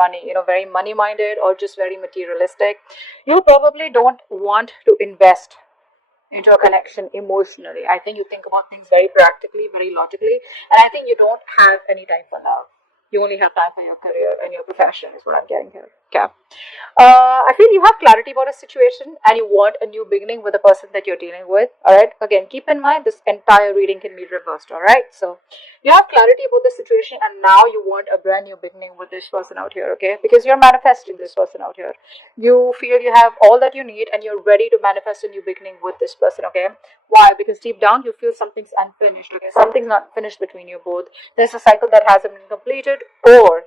money, very money minded or just very materialistic. You probably don't want to invest into a connection emotionally. I think you think about things very practically, very logically, and I think you don't have any time for love. You only have time for your career and your profession, is what I'm getting here. Okay. I feel you have clarity about a situation and you want a new beginning with the person that you're dealing with. All right. Again, keep in mind this entire reading can be reversed. All right. So you have clarity about the situation and now you want a brand new beginning with this person out here. Okay. Because you're manifesting this person out here. You feel you have all that you need and you're ready to manifest a new beginning with this person. Okay. Why? Because deep down you feel something's unfinished. Okay. Something's not finished between you both. There's a cycle that hasn't been completed, or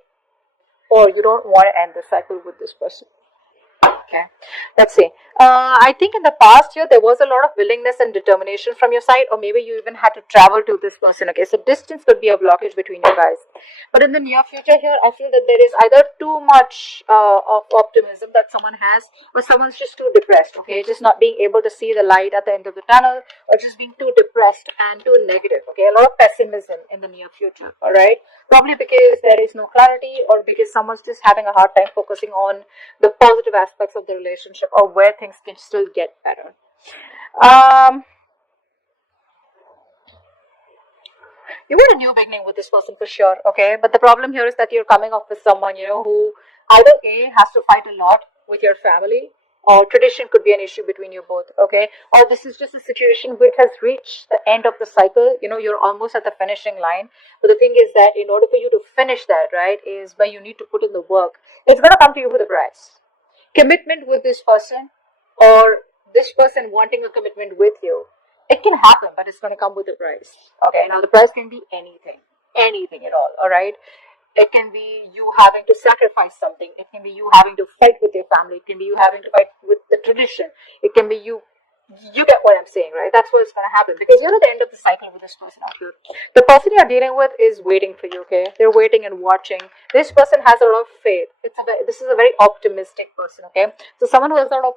you don't want to end the cycle with this person. Okay, let's see. I think in the past year there was a lot of willingness and determination from your side, or maybe you even had to travel to this person. Okay, so distance could be a blockage between you guys. But in the near future here, I feel that there is either too much of optimism that someone has, or someone's just too depressed. Okay, just not being able to see the light at the end of the tunnel, or just being too depressed and too negative. Okay, a lot of pessimism in the near future. All right, probably because there is no clarity, or because someone's just having a hard time focusing on the positive aspects of the relationship or where things can still get better. Um, you want a new beginning with this person for sure, okay? But the problem here is that you're coming off with someone, who either A has to fight a lot with your family, or tradition could be an issue between you both, okay? Or this is just a situation which has reached the end of the cycle, you're almost at the finishing line. But the thing is that in order for you to finish that, right, is where you need to put in the work. It's going to come to you with a price. Commitment with this person, or this person wanting a commitment with you, it can happen, but it's going to come with a price. Okay, now the price can be anything at all right? It can be you having to sacrifice something, it can be you having to fight with your family, it can be you having to fight with the tradition, it can be you get what I'm saying, right? That's what's going to happen because you're at the end of the cycle with this person out here. The person you're dealing with is waiting for you, okay? They're waiting and watching. This person has a lot of faith. This is a very optimistic person, okay? So someone who has a lot of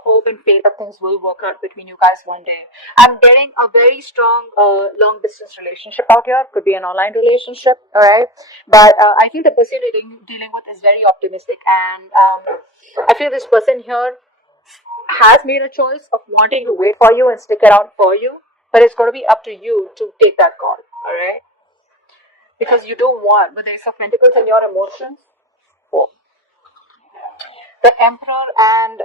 hope and faith that things will work out between you guys one day. I'm getting a very strong long distance relationship out here. Could be an online relationship, all right? But I feel the person you're dealing with is very optimistic, and I feel this person here has made a choice of wanting to wait for you and stick around for you, but it's going to be up to you to take that call, all right? Because you don't want, with the Ace of Pentacles and your emotions, oh, the Emperor and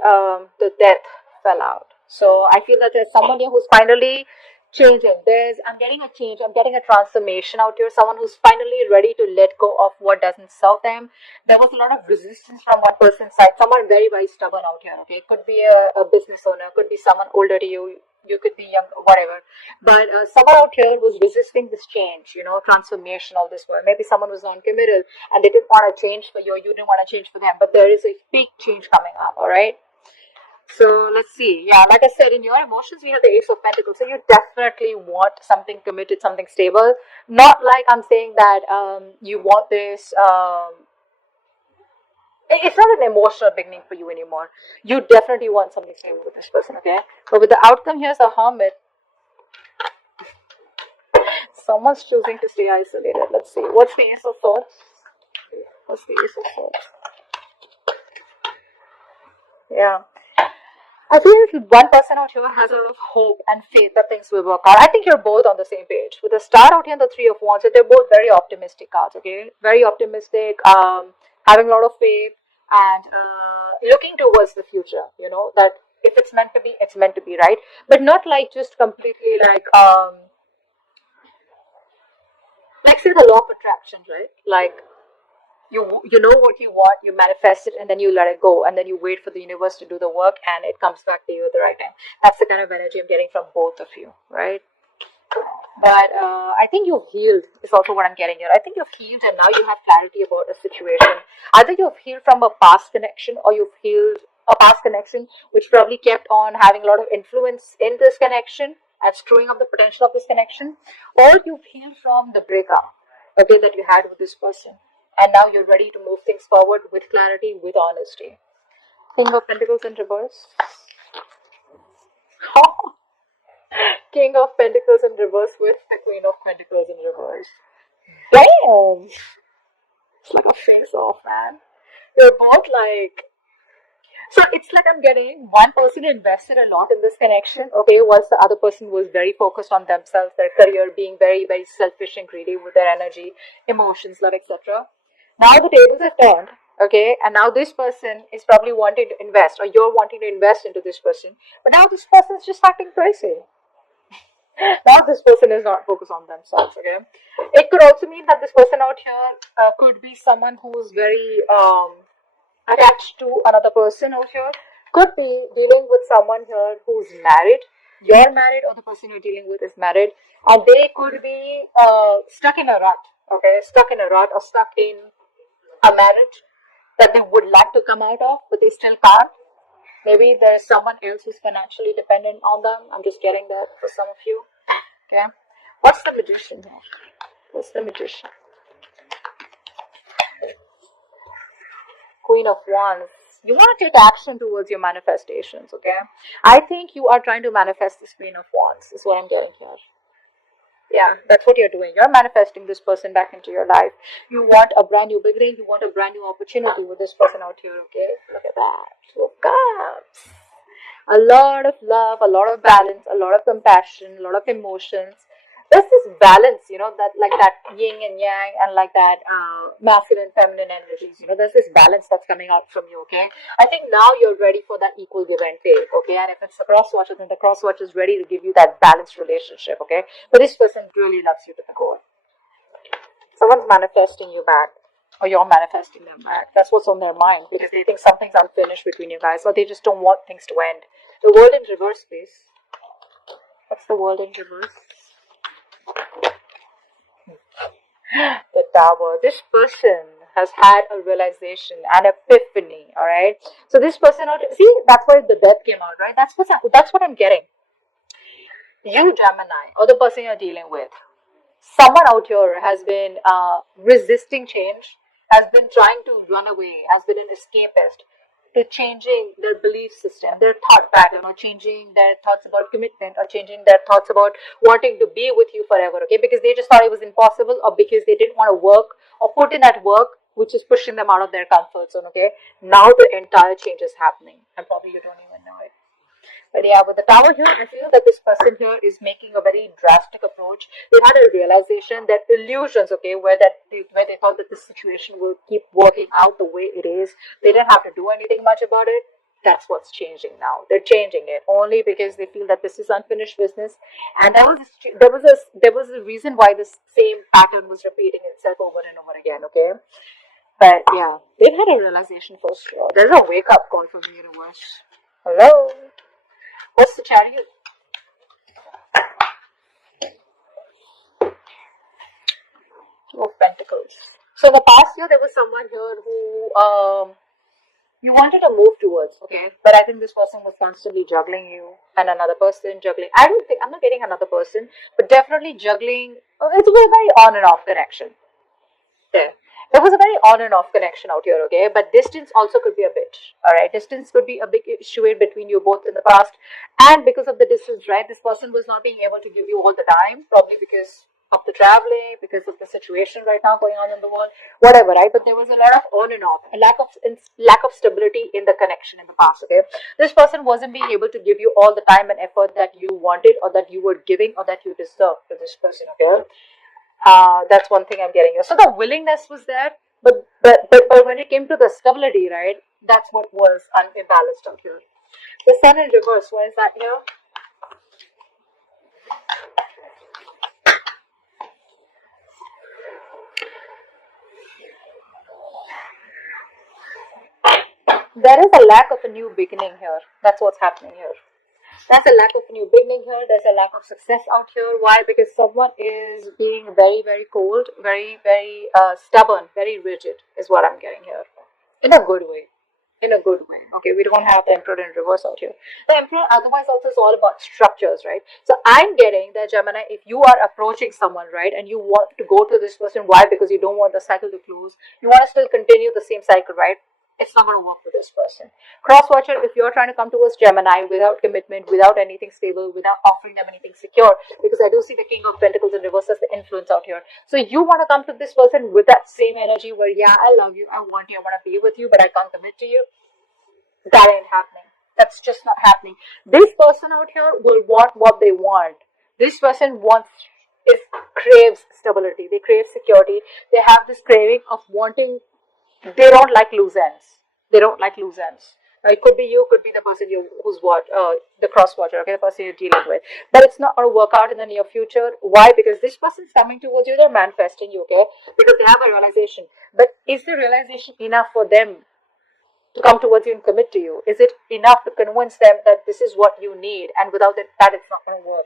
the Death fell out. So I feel that there's someone here who's finally changing. I'm getting a change, I'm getting a transformation out here. Someone who's finally ready to let go of what doesn't serve them. There was a lot of resistance from one person's side. Someone very, very stubborn out here. Okay, it could be a business owner, could be someone older to you. You could be young, whatever. But someone out here was resisting this change, transformation, all this work. Maybe someone was non-committal and they didn't want to change for you, or you didn't want to change for them. But there is a big change coming up, all right? So let's see. Yeah, like I said, in your emotions, we have the Ace of Pentacles. So you definitely want something committed, something stable. Not like I'm saying that you want this. It's not an emotional beginning for you anymore. You definitely want something stable with this person, okay? But with the outcome, here's a Hermit. Someone's choosing to stay isolated. Let's see. What's the Ace of Swords? What's the Ace of Swords? Yeah. I feel one person out here has a lot of hope and faith that things will work out. I think you're both on the same page. With the Star out here and the Three of Wands, they're both very optimistic cards, okay? Very optimistic, having a lot of faith, and looking towards the future, that if it's meant to be, it's meant to be, right? But not like just completely like say the law of attraction, right? Like you know what you want, you manifest it, and then you let it go, and then you wait for the universe to do the work, and it comes back to you at the right time. That's the kind of energy I'm getting from both of you, right? But I think you've healed is also what I'm getting here. I think you've healed and now you have clarity about a situation. Either you've healed from a past connection, or you've healed a past connection which probably kept on having a lot of influence in this connection and screwing up the potential of this connection, or you've healed from the breakup, okay, that you had with this person. And now you're ready to move things forward with clarity, with honesty. King of Pentacles in reverse. King of Pentacles in reverse with the Queen of Pentacles in reverse. Damn! It's like a face off, man. You're both like, so it's like I'm getting one person invested a lot in this connection, okay, whilst the other person was very focused on themselves, their career, being very, very selfish and greedy with their energy, emotions, love, etc. Now the tables are turned, okay, and now this person is probably wanting to invest, or you're wanting to invest into this person, but now this person is just acting crazy. Now this person is not focused on themselves, okay. It could also mean that this person out here could be someone who's very attached to another person out here, could be dealing with someone here who's married, you're married, or the person you're dealing with is married, and they could be stuck in a rut, okay, stuck in a rut, or stuck in a marriage that they would like to come out of, but they still can't. Maybe there's someone else who's financially dependent on them. I'm just getting that for some of you. Okay. What's the magician here? What's the magician? Queen of Wands. You want to take action towards your manifestations, okay? I think you are trying to manifest this Queen of Wands, is what I'm getting here. Yeah, that's what you're doing. You're manifesting this person back into your life. You want a brand new beginning. You want a brand new opportunity with this person out here, okay? Look at that. Two of Cups. A lot of love, a lot of balance, a lot of compassion, a lot of emotions. There's this balance, that like that yin and yang, and like that masculine, feminine energies. There's this balance that's coming out from you, okay? I think now you're ready for that equal give and take, okay? And if it's the cross watcher, then the cross watcher is ready to give you that balanced relationship, okay? But this person really loves you to the core. Someone's manifesting you back, or you're manifesting them back. That's what's on their mind, because they think something's unfinished between you guys, or they just don't want things to end. The world in reverse, please. What's the world in reverse? The Tower. This person has had a realization, an epiphany, alright? So this person, see, that's where the death came out, right? That's what I'm getting. You, Gemini, or the person you're dealing with, someone out here has been resisting change, has been trying to run away, has been an escapist to changing their belief system, their thought pattern, or changing their thoughts about commitment, or changing their thoughts about wanting to be with you forever, okay? Because they just thought it was impossible, or because they didn't want to work or put in that work, which is pushing them out of their comfort zone, okay? Now the entire change is happening, and probably you don't even know it. But yeah, with the Tower here, I feel that this person here is making a very drastic approach. They had a realization that illusions, okay, where they thought that this situation will keep working out the way it is, they didn't have to do anything much about it. That's what's changing now. They're changing it only because they feel that this is unfinished business, and there was a reason why this same pattern was repeating itself over and over again, okay. But yeah, they've had a realization for sure. There's a wake up call from the universe. Hello. What's the Chariot? Two of Pentacles. So in the past year, there was someone here who you wanted to move towards, okay? But I think this person was constantly juggling you and another person juggling. I'm not getting another person, but definitely juggling. It's a very on and off connection. Yeah. There was a very on and off connection out here, okay? But distance also could be a bit, alright? Distance could be a big issue between you both in the past. And because of the distance, right? This person was not being able to give you all the time, probably because of the traveling, because of the situation right now going on in the world, whatever, right? But there was a lot of on and off, a lack of stability in the connection in the past, okay? This person wasn't being able to give you all the time and effort that you wanted, or that you were giving, or that you deserved to this person, okay? That's one thing I'm getting here. So the willingness was there, but when it came to the stability, right, that's what was imbalanced out here. The Sun in reverse, why is that here? There is a lack of a new beginning here. That's what's happening here. There's a lack of a new beginning here. There's a lack of success out here. Why? Because someone is being very, very cold, very, very stubborn, very rigid, is what I'm getting here. In a good way. In a good way. Okay, we don't have the Emperor in reverse out here. The Emperor otherwise also is all about structures, right? So I'm getting that, Gemini, if you are approaching someone, right, and you want to go to this person, why? Because you don't want the cycle to close. You want to still continue the same cycle, right? It's not going to work with this person. Cross watcher, if you're trying to come towards Gemini without commitment, without anything stable, without offering them anything secure, because I do see the King of Pentacles in reverse as the influence out here. So you want to come to this person with that same energy where, yeah, I love you, I want you, I want to be with you, but I can't commit to you. That ain't happening. That's just not happening. This person out here will want what they want. This person craves stability. They crave security. They have this craving of wanting. They don't like loose ends. They don't like loose ends. It could be you, could be the person who's the cross watcher, okay, the person you're dealing with. But it's not going to work out in the near future. Why? Because this person's coming towards you, they're manifesting you, okay, because they have a realization. But is the realization enough for them to come towards you and commit to you? Is it enough to convince them that this is what you need, and without that it's not going to work?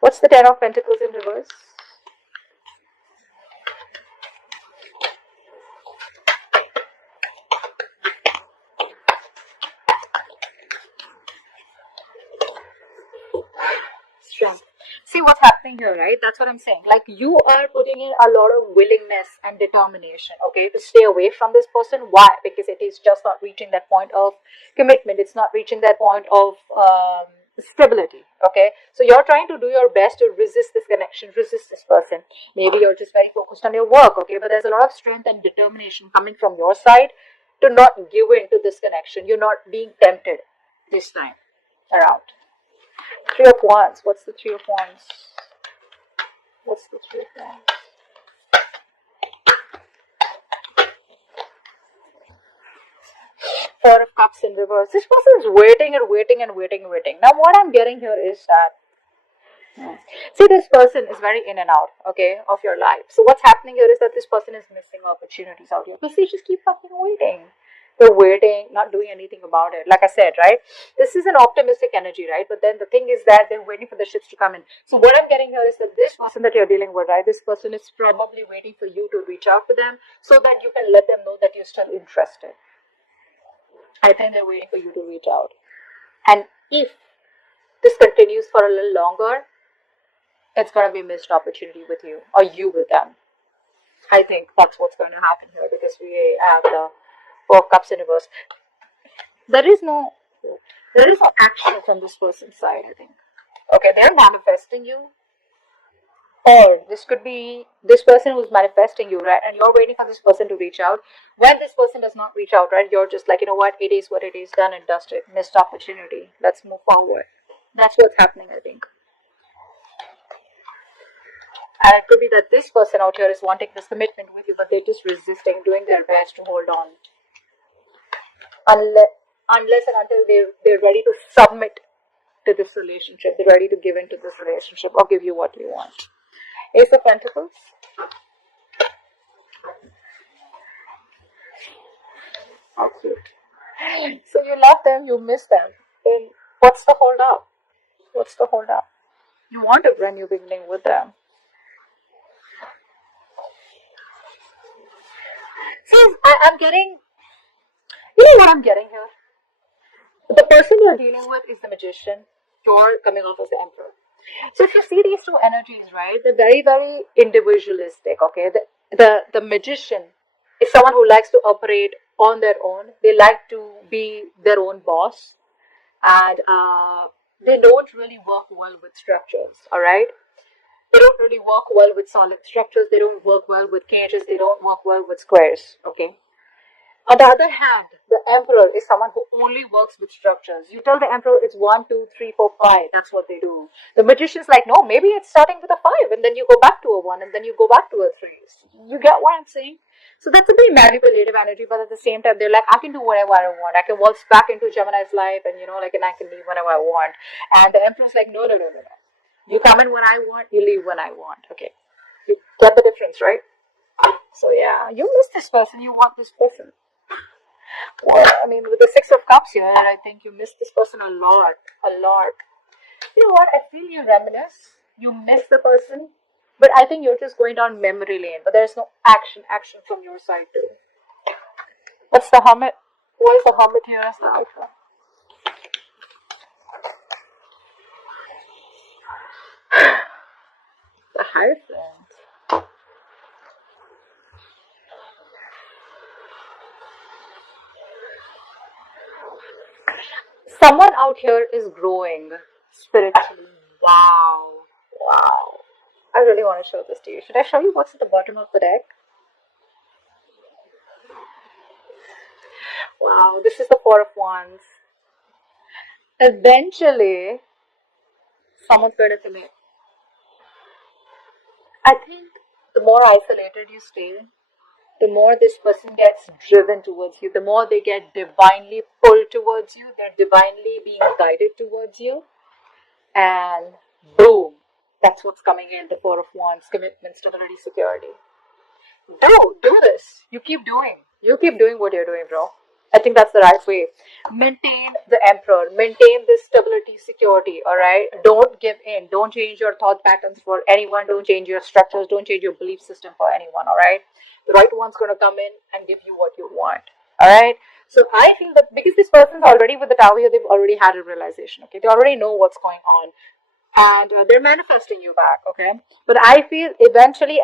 What's the Ten of Pentacles in reverse? Strength. See what's happening here, right? That's what I'm saying. Like, you are putting in a lot of willingness and determination, okay, to stay away from this person. Why? Because it is just not reaching that point of commitment. It's not reaching that point of stability, okay? So you're trying to do your best to resist this connection, resist this person. Maybe you're just very focused on your work, okay? But there's a lot of strength and determination coming from your side to not give in to this connection. You're not being tempted this time around. Three of Wands. What's the Three of Wands? What's the Three of Wands? Four of Cups in reverse. This person is waiting and waiting and waiting and waiting. Now, what I'm getting here is that, see, this person is very in and out, okay, of your life. So what's happening here is that this person is missing opportunities out here because they just keep fucking waiting. They're waiting, not doing anything about it. Like I said, right? This is an optimistic energy, right? But then the thing is that they're waiting for the ships to come in. So what I'm getting here is that this person that you're dealing with, right? This person is probably waiting for you to reach out to them so that you can let them know that you're still interested. I think they're waiting for you to reach out. And if this continues for a little longer, it's going to be a missed opportunity with you, or you with them. I think that's what's going to happen here, because we have the Four of Cups in reverse. There is no action from this person's side, I think. Okay, they're manifesting you. Or this could be this person who's manifesting you, right? And you're waiting for this person to reach out. When this person does not reach out, right, you're just like, you know what, it is what it is, done and dusted. Missed opportunity. Let's move forward. That's what's happening, I think. And it could be that this person out here is wanting this commitment with you, but they're just resisting, doing their best to hold on. Unless and until they're ready to submit to this relationship, they're ready to give into this relationship or give you what you want. Ace of Pentacles. How cute. So you love them, you miss them. Then what's the hold up? What's the hold up? You want a brand new beginning with them. See, I'm getting, you know what I'm getting here? The person you're dealing with is the Magician. You're coming off as the Emperor. So if you see these two energies, right, they're very, very individualistic, okay? The Magician is someone who likes to operate on their own. They like to be their own boss. And they don't really work well with structures, all right? They don't really work well with solid structures. They don't work well with cages. They don't work well with squares, okay? On the other hand, the Emperor is someone who only works with structures. You tell the Emperor it's 1, 2, 3, 4, 5. That's what they do. The Magician's like, no, maybe it's starting with a 5, and then you go back to a 1, and then you go back to a 3. You get what I'm saying? So that's a very manipulative energy, but at the same time, they're like, I can do whatever I want. I can waltz back into Gemini's life, and and I can leave whenever I want. And the Emperor's like, no. You come in when I want, you leave when I want. Okay. You get the difference, right? So yeah, you miss this person, you want this person. Well, I mean, with the Six of Cups here, I think you miss this person a lot. You know what? I feel you reminisce. You miss the person, but I think you're just going down memory lane. But there's no action from your side too. What's the Hermit? Why is the Hermit here as the outcome? The Hierophant. Someone out here is growing spiritually. Wow. Wow. I really want to show this to you. Should I show you what's at the bottom of the deck? Wow, this is the Four of Wands. Eventually, someone's going to commit. I think the more isolated you stay, the more this person gets driven towards you, the more they get divinely pulled towards you, they're divinely being guided towards you, and boom, that's what's coming in, the Four of Wands, commitment, stability, security. Do this. You keep doing what you're doing, bro. I think that's the right way. Maintain the emperor, maintain this stability, security, all right? Don't give in, don't change your thought patterns for anyone, don't change your structures, don't change your belief system for anyone, all right? The right one's going to come in and give you what you want, all right? So I feel that because this person's already with the Tower here, they've already had a realization, okay? They already know what's going on, and they're manifesting you back, okay? But I feel eventually